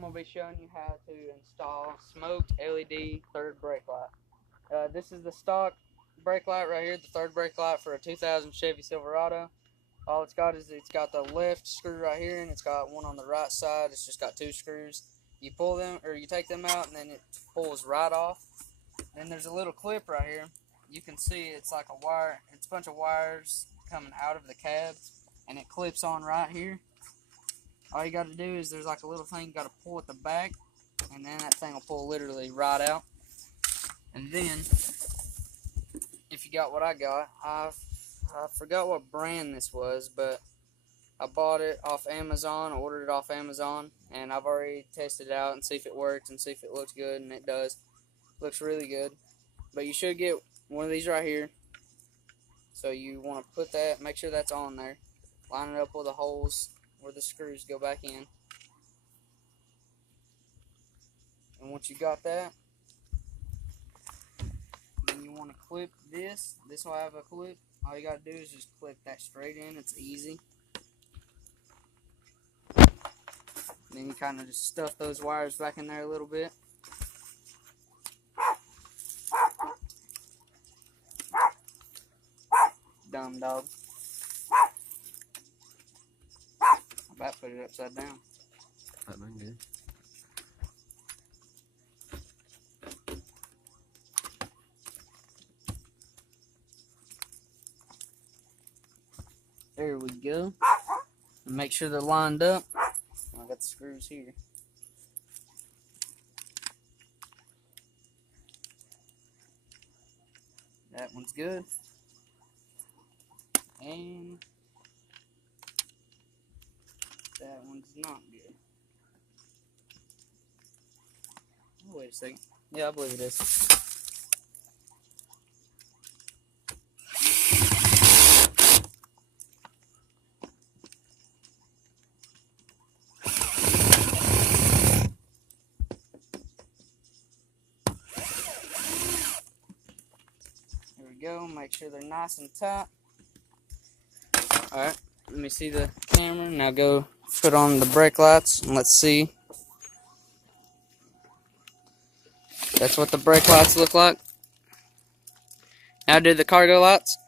I'm going to be showing you how to install smoked LED third brake light. This is the stock brake light right here, the third brake light for a 2000 Chevy Silverado. All it's got is it's got the left screw right here, and it's got one on the right side. It's just got two screws. You pull them, or you take them out, and then it pulls right off. Then there's a little clip right here. You can see it's like a wire. It's a bunch of wires coming out of the cab, and it clips on right here. All you got to do is there's like a little thing you got to pull at the back, and then that thing will pull literally right out. And then, if you got what I got, I forgot what brand this was, but I bought it off Amazon, ordered it off Amazon, and I've already tested it out and see if it works and see if it looks good, and it does. Looks really good. But you should get one of these right here. So you want to put that, make sure that's on there. Line it up with the holes where the screws go back in. And once you got that, then you want to clip this. This will have a clip. All you got to do is just clip that straight in. It's easy. Then you kind of just stuff those wires back in there a little bit. Dumb dog. I about put it upside down. That man good. There we go. And make sure they're lined up. I got the screws here. That one's good. And that one's not good. Oh, wait a second. Yeah, I believe it is. There we go. Make sure they're nice and tight. Alright, let me see the camera. Now go put on the brake lights and let's see. That's what the brake lights look like. Now do the cargo lights.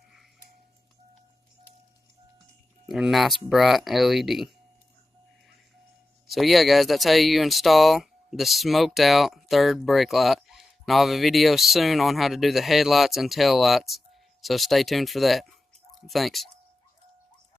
They're nice bright LED. So yeah guys, that's how you install the smoked out third brake light. And I'll have a video soon on how to do the headlights and tail lights. So stay tuned for that. Thanks.